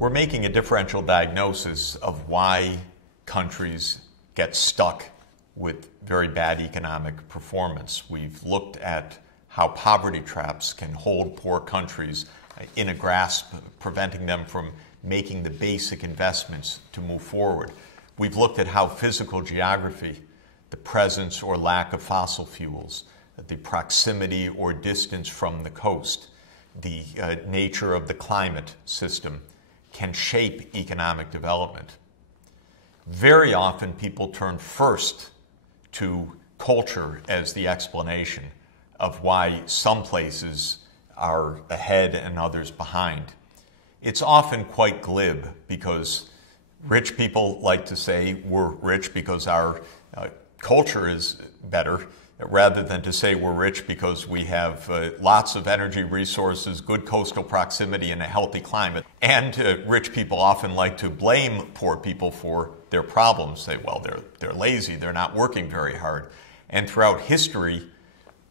We're making a differential diagnosis of why countries get stuck with very bad economic performance. We've looked at how poverty traps can hold poor countries in a grasp, preventing them from making the basic investments to move forward. We've looked at how physical geography, the presence or lack of fossil fuels, the proximity or distance from the coast, the nature of the climate system can shape economic development. Very often people turn first to culture as the explanation of why some places are ahead and others behind. It's often quite glib because rich people like to say we're rich because our culture is better, rather than to say we're rich because we have lots of energy resources, good coastal proximity, and a healthy climate. And rich people often like to blame poor people for their problems. Say, well, they're lazy, they're not working very hard. And throughout history,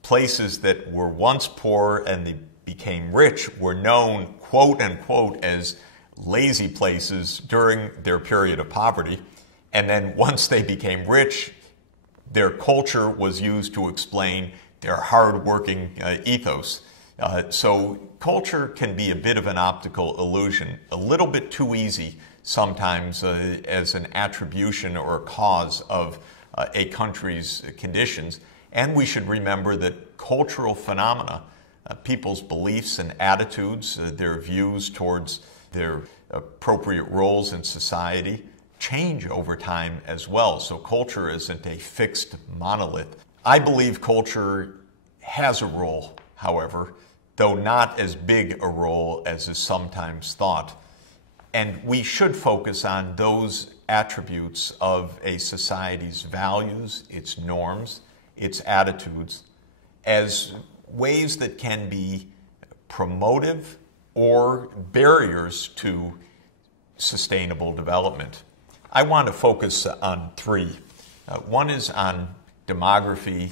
places that were once poor and they became rich were known, quote unquote, as lazy places during their period of poverty. And then once they became rich, their culture was used to explain their hard-working ethos. So culture can be a bit of an optical illusion, a little bit too easy sometimes as an attribution or a cause of a country's conditions. And we should remember that cultural phenomena, people's beliefs and attitudes, their views towards their appropriate roles in society, change over time as well. So culture isn't a fixed monolith. I believe culture has a role, however, though not as big a role as is sometimes thought. And we should focus on those attributes of a society's values, its norms, its attitudes, as ways that can be promotive or barriers to sustainable development. I want to focus on three. One is on demography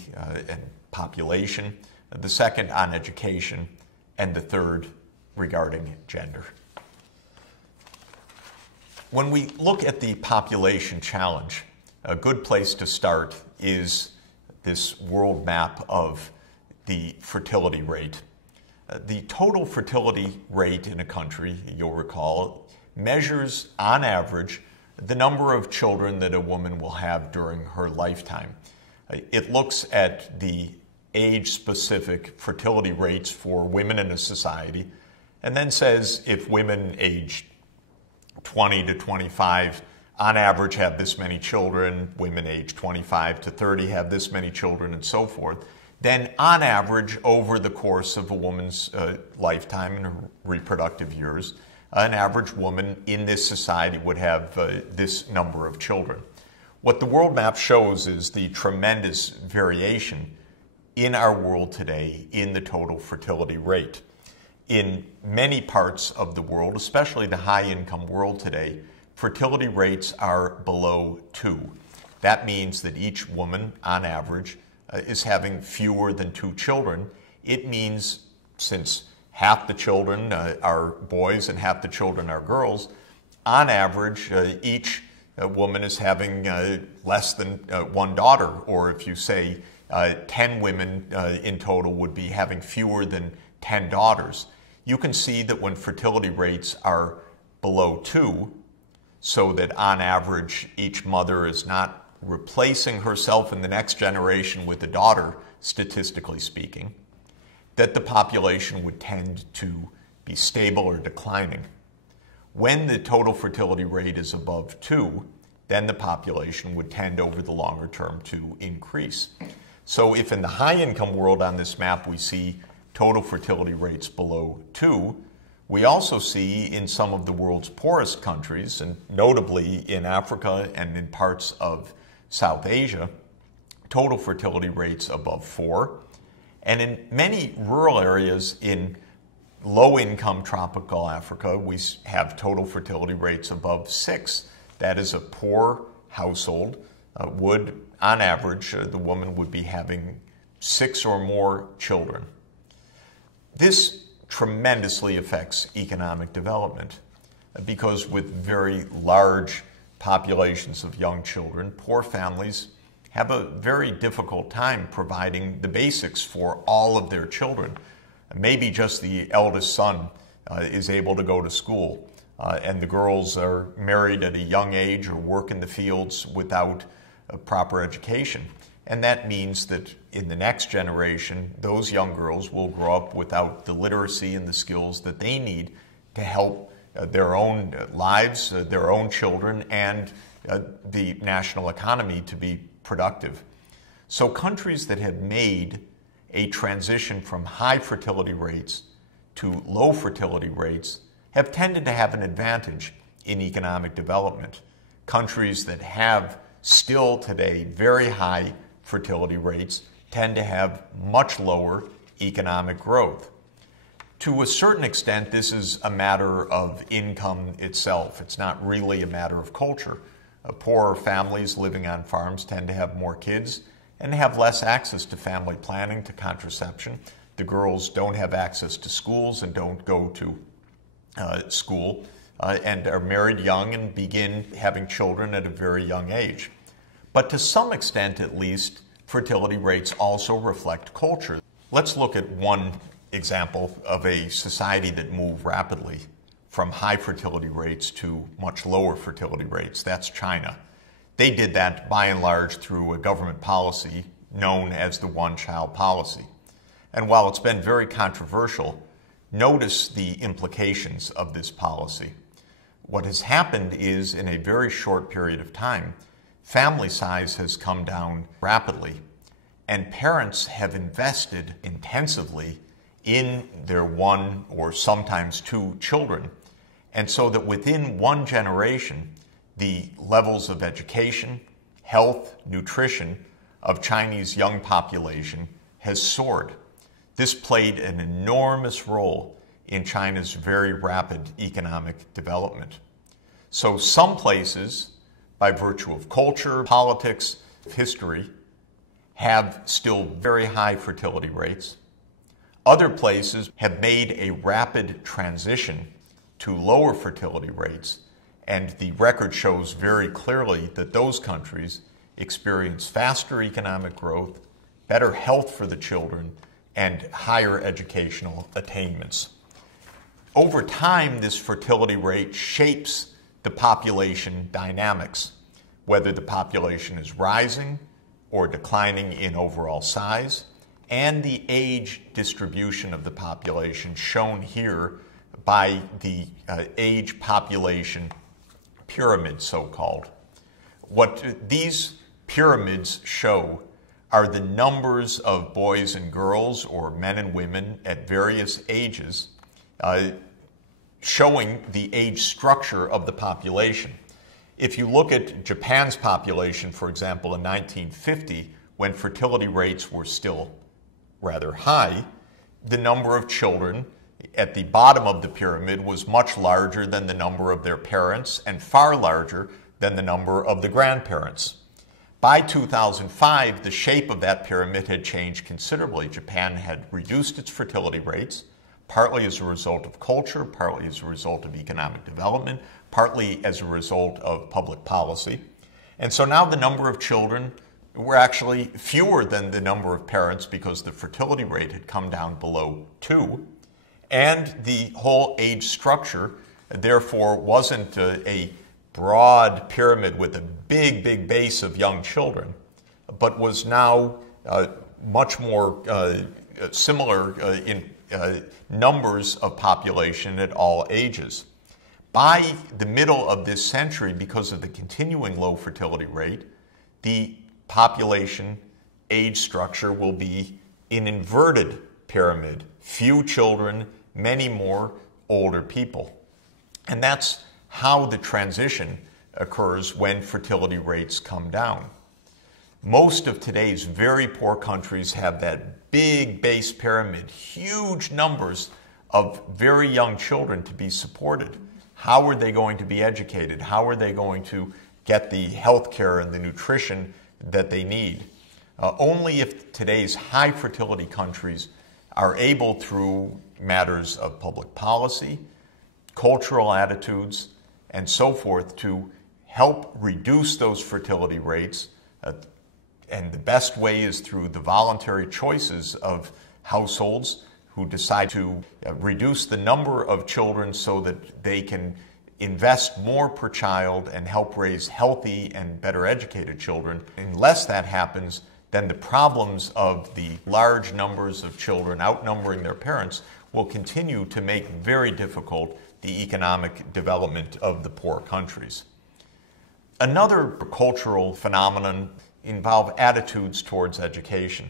and population, the second on education, and the third regarding gender. When we look at the population challenge, a good place to start is this world map of the fertility rate. The total fertility rate in a country, you'll recall, measures on average the number of children that a woman will have during her lifetime. It looks at the age-specific fertility rates for women in a society and then says if women age 20 to 25 on average have this many children, women age 25 to 30 have this many children, and so forth, then on average over the course of a woman's lifetime and her reproductive years, an average woman in this society would have this number of children. What the world map shows is the tremendous variation in our world today in the total fertility rate. In many parts of the world, especially the high-income world today, fertility rates are below 2. That means that each woman, on average, is having fewer than 2 children. It means, since half the children are boys and half the children are girls, on average, each woman is having less than 1 daughter, or if you say 10 women in total would be having fewer than 10 daughters. You can see that when fertility rates are below 2, so that on average each mother is not replacing herself in the next generation with a daughter, statistically speaking, that the population would tend to be stable or declining. When the total fertility rate is above 2, then the population would tend over the longer term to increase. So if in the high-income world on this map we see total fertility rates below 2, we also see in some of the world's poorest countries, and notably in Africa and in parts of South Asia, total fertility rates above 4. And in many rural areas in low-income tropical Africa, we have total fertility rates above 6. That is, a poor household would, on average, the woman would be having 6 or more children. This tremendously affects economic development. because with very large populations of young children, poor families have a very difficult time providing the basics for all of their children. Maybe just the eldest son is able to go to school, and the girls are married at a young age or work in the fields without a proper education. And that means that in the next generation, those young girls will grow up without the literacy and the skills that they need to help their own lives, their own children, and the national economy to be productive. So countries that have made a transition from high fertility rates to low fertility rates have tended to have an advantage in economic development. Countries that have still today very high fertility rates tend to have much lower economic growth. To a certain extent, this is a matter of income itself. It's not really a matter of culture. Poorer families living on farms tend to have more kids and have less access to family planning, to contraception. The girls don't have access to schools and don't go to school and are married young and begin having children at a very young age. But to some extent, at least, fertility rates also reflect culture. Let's look at one example of a society that moved rapidly from high fertility rates to much lower fertility rates. That's China. They did that by and large through a government policy known as the one-child policy. And while it's been very controversial, notice the implications of this policy. What has happened is, in a very short period of time, family size has come down rapidly, and parents have invested intensively in their one or sometimes two children. And so that within one generation, the levels of education, health, nutrition of Chinese young population has soared. This played an enormous role in China's very rapid economic development. So some places, by virtue of culture, politics, history, have still very high fertility rates. Other places have made a rapid transition to lower fertility rates, and the record shows very clearly that those countries experience faster economic growth, better health for the children, and higher educational attainments. Over time, this fertility rate shapes the population dynamics, whether the population is rising or declining in overall size, and the age distribution of the population shown here by the age population pyramid, so-called. What these pyramids show are the numbers of boys and girls, or men and women at various ages, showing the age structure of the population. If you look at Japan's population, for example, in 1950, when fertility rates were still rather high, the number of children at the bottom of the pyramid was much larger than the number of their parents and far larger than the number of the grandparents. By 2005, the shape of that pyramid had changed considerably. Japan had reduced its fertility rates, partly as a result of culture, partly as a result of economic development, partly as a result of public policy. And so now the number of children were actually fewer than the number of parents because the fertility rate had come down below 2. And the whole age structure, therefore, wasn't a broad pyramid with a big, big base of young children, but was now much more similar in numbers of population at all ages. By the middle of this century, because of the continuing low fertility rate, the population age structure will be an inverted pyramid. Few children, many more older people. And that's how the transition occurs when fertility rates come down. Most of today's very poor countries have that big base pyramid, huge numbers of very young children to be supported. How are they going to be educated? How are they going to get the health care and the nutrition that they need? Only if today's high fertility countries are able, through matters of public policy, cultural attitudes, and so forth to help reduce those fertility rates. And the best way is through the voluntary choices of households who decide to reduce the number of children so that they can invest more per child and help raise healthy and better educated children. Unless that happens, then the problems of the large numbers of children outnumbering their parents will continue to make very difficult the economic development of the poor countries. Another cultural phenomenon involves attitudes towards education.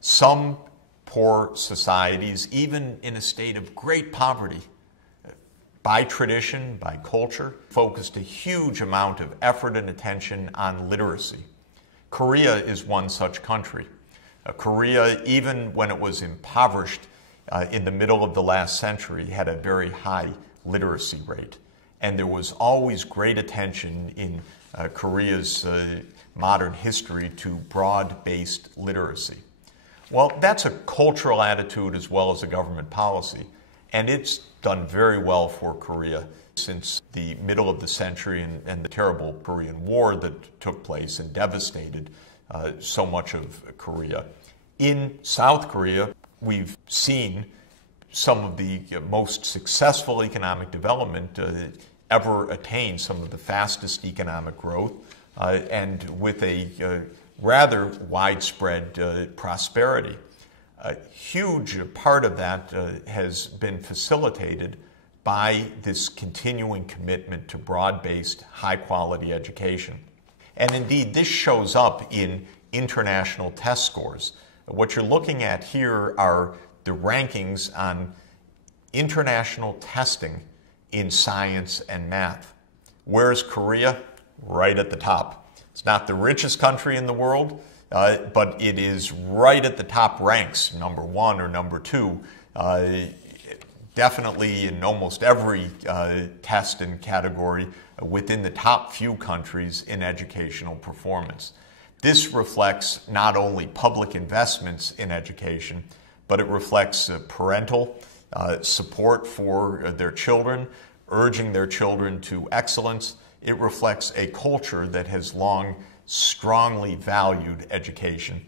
Some poor societies, even in a state of great poverty, by tradition, by culture, focused a huge amount of effort and attention on literacy. Korea is one such country. Korea, even when it was impoverished in the middle of the last century, had a very high literacy rate. And there was always great attention in Korea's modern history to broad-based literacy. Well, that's a cultural attitude as well as a government policy, and it's done very well for Korea since the middle of the century and the terrible Korean War that took place and devastated so much of Korea. In South Korea, we've seen some of the most successful economic development ever attained, some of the fastest economic growth, and with a rather widespread prosperity. A huge part of that has been facilitated by this continuing commitment to broad-based, high-quality education. And indeed, this shows up in international test scores. What you're looking at here are the rankings on international testing in science and math. Where's Korea? Right at the top. It's not the richest country in the world, but it is right at the top ranks, number one or number two, definitely in almost every test and category within the top few countries in educational performance. This reflects not only public investments in education, but it reflects parental support for their children, urging their children to excellence. It reflects a culture that has long strongly valued education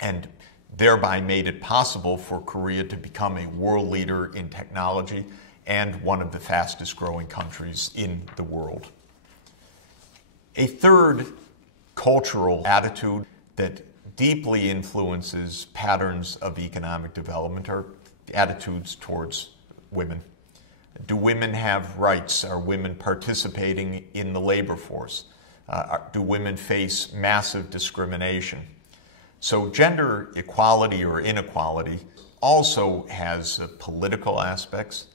and thereby made it possible for Korea to become a world leader in technology and one of the fastest growing countries in the world. A third cultural attitude that deeply influences patterns of economic development are attitudes towards women. Do women have rights? Are women participating in the labor force? Do women face massive discrimination? So gender equality or inequality also has political aspects,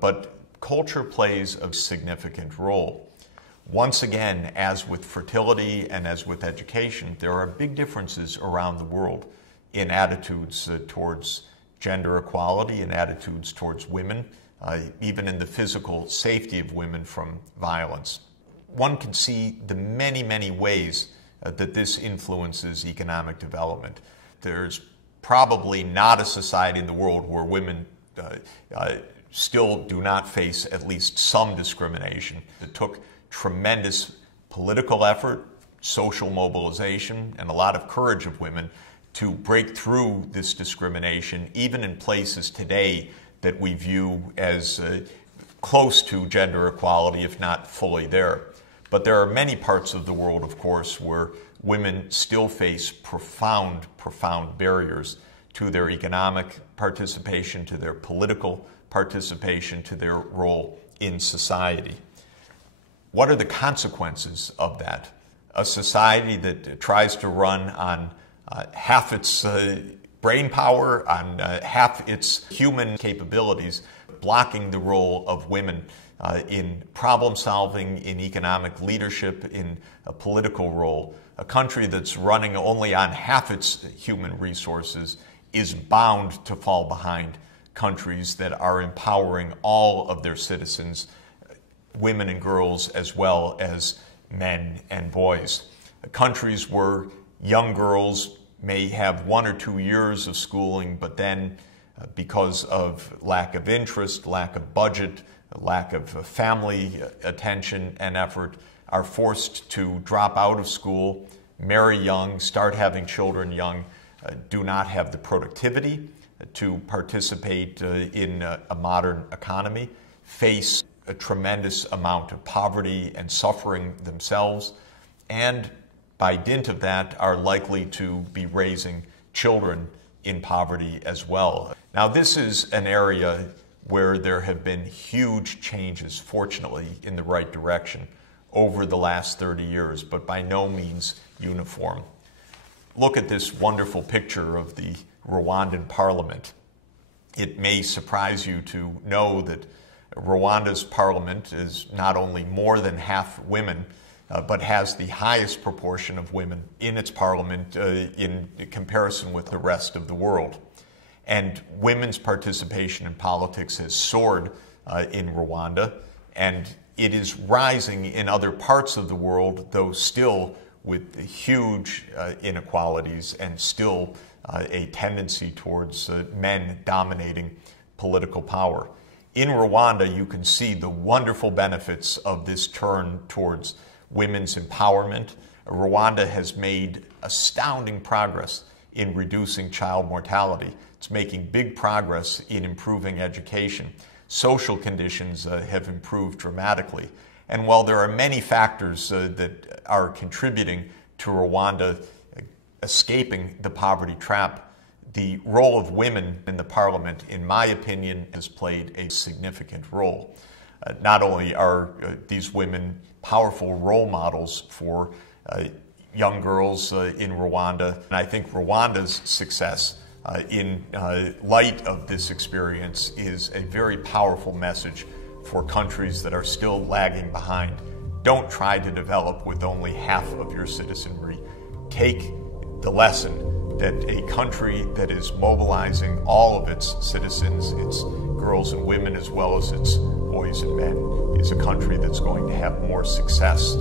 but culture plays a significant role. Once again, as with fertility and as with education, there are big differences around the world in attitudes towards gender equality and attitudes towards women, even in the physical safety of women from violence. One can see the many, many ways that this influences economic development. There's probably not a society in the world where women still do not face at least some discrimination. It took tremendous political effort, social mobilization, and a lot of courage of women to break through this discrimination, even in places today that we view as close to gender equality, if not fully there. But there are many parts of the world, of course, where women still face profound, profound barriers to their economic participation, to their political participation, to their role in society. What are the consequences of that? A society that tries to run on half its brain power, on half its human capabilities, blocking the role of women in problem solving, in economic leadership, in a political role. A country that's running only on half its human resources is bound to fall behind countries that are empowering all of their citizens, women and girls as well as men and boys. Countries where young girls may have 1 or 2 years of schooling, but then because of lack of interest, lack of budget, a lack of family attention and effort, are forced to drop out of school, marry young, start having children young, do not have the productivity to participate in a modern economy, face a tremendous amount of poverty and suffering themselves, and by dint of that are likely to be raising children in poverty as well. Now, this is an area where there have been huge changes, fortunately, in the right direction over the last 30 years, but by no means uniform. Look at this wonderful picture of the Rwandan parliament. It may surprise you to know that Rwanda's parliament is not only more than half women, but has the highest proportion of women in its parliament in comparison with the rest of the world. And women's participation in politics has soared in Rwanda, and it is rising in other parts of the world, though still with huge inequalities and still a tendency towards men dominating political power. In Rwanda, you can see the wonderful benefits of this turn towards women's empowerment. Rwanda has made astounding progress in reducing child mortality. It's making big progress in improving education. Social conditions have improved dramatically. And while there are many factors that are contributing to Rwanda escaping the poverty trap, the role of women in the parliament, in my opinion, has played a significant role. Not only are these women powerful role models for young girls in Rwanda, and I think Rwanda's success in light of this experience is a very powerful message for countries that are still lagging behind. Don't try to develop with only half of your citizenry. Take the lesson that a country that is mobilizing all of its citizens, its girls and women as well as its boys and men, is a country that's going to have more success